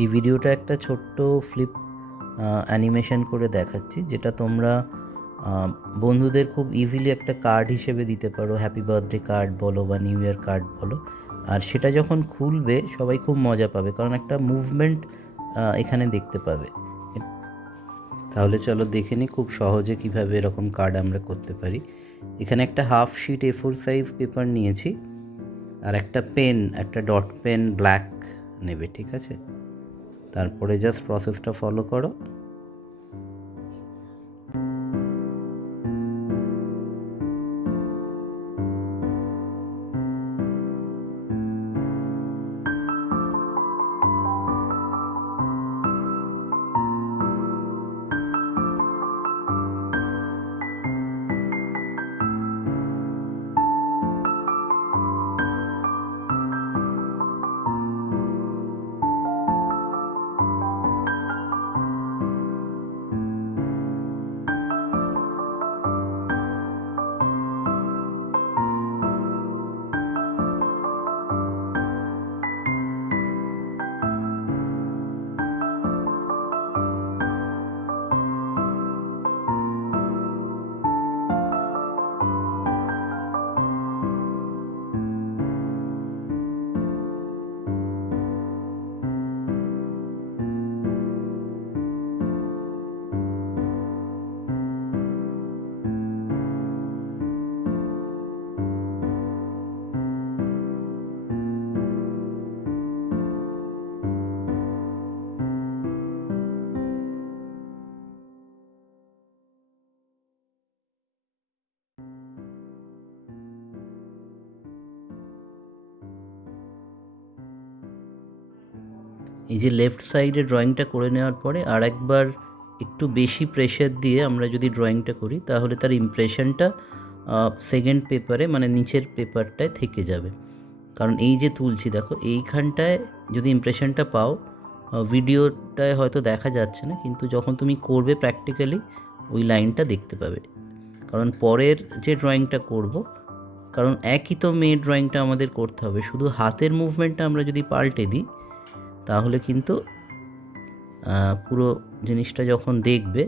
এই ভিডিওটা একটা ছোট্ট ফ্লিপ অ্যানিমেশন করে দেখাচ্ছি, যেটা তোমরা বন্ধুদের খুব ইজিলি একটা কার্ড হিসেবে দিতে পারো, হ্যাপি বার্থডে কার্ড বলো বা নিউ ইয়ার কার্ড বলো। আর সেটা যখন খুলবে সবাই খুব মজা পাবে, কারণ একটা মুভমেন্ট এখানে দেখতে পাবে। তাহলে চলো দেখে নিই খুব সহজে কিভাবে এরকম কার্ড আমরা করতে পারি। এখানে একটা half sheet A4 size paper নিয়েছি, আর একটা পেন, একটা ডট পেন ব্ল্যাক নেবে, ঠিক আছে? তারপরে জাস্ট প্রসেসটা ফলো করো। এই যে লেফট সাইডে ড্রয়িংটা করে নেওয়ার পরে আর একবার একটু বেশি প্রেশার দিয়ে আমরা যদি ড্রয়িংটা করি, তাহলে তার ইমপ্রেশনটা সেকেন্ড পেপারে, মানে নিচের পেপারটায় থেকে যাবে। কারণ এই যে তুলছি দেখো, এইখানটায় যদি ইমপ্রেশনটা পাও, ভিডিওটায় হয়তো দেখা যাচ্ছে না, কিন্তু যখন তুমি করবে প্র্যাকটিক্যালি ওই লাইনটা দেখতে পাবে। কারণ পরের যে ড্রয়িংটা করব, কারণ একই তো মেয়ের ড্রয়িংটা আমাদের করতে হবে, শুধু হাতের মুভমেন্টটা আমরা যদি পাল্টে দিই, তাহলে কিন্তু পুরো জিনিসটা যখন দেখবে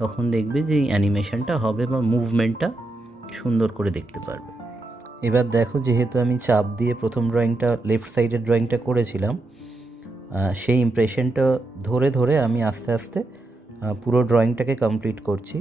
তখন দেখবে যে এই অ্যানিমেশনটা হবে বা মুভমেন্টটা সুন্দর করে দেখতে পারবে। এবার দেখো, যেহেতু আমি চাপ দিয়ে প্রথম ড্রয়িংটা, লেফট সাইডের ড্রয়িংটা করেছিলাম, সেই ইমপ্রেশনটা ধরে ধরে আমি আস্তে আস্তে পুরো ড্রয়িংটাকে কমপ্লিট করছি।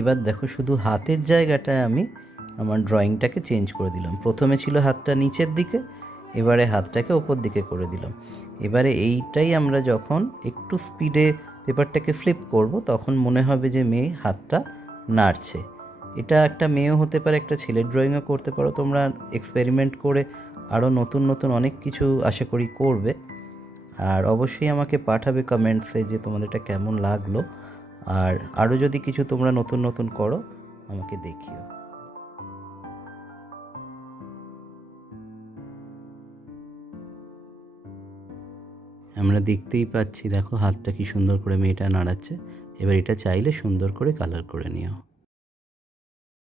এবার দেখো, শুধু হাতের জায়গাটায় আমি আমার ড্রয়িংটাকে চেঞ্জ করে দিলাম। প্রথমে ছিল হাতটা নিচের দিকে, এবারে হাতটাকে ওপর দিকে করে দিলাম। এবারে এইটাই আমরা যখন একটু স্পিডে পেপারটাকে ফ্লিপ করব, তখন মনে হবে যে মেয়ে হাতটা নাড়ছে। এটা একটা মেয়েও হতে পারে, একটা ছেলের ড্রয়িংও করতে পারো তোমরা। এক্সপেরিমেন্ট করে আরও নতুন নতুন অনেক কিছু আশা করি করবে। আর অবশ্যই আমাকে পাঠাবে কমেন্টসে যে তোমাদের এটা কেমন লাগলো। আর আরও যদি কিছু তোমরা নতুন নতুন করো আমাকে দেখিও। আমরা দেখতেই পাচ্ছি, দেখো হাতটা কি সুন্দর করে মেয়েটা নাড়াচ্ছে। এবার এটা চাইলে সুন্দর করে কালার করে নিও।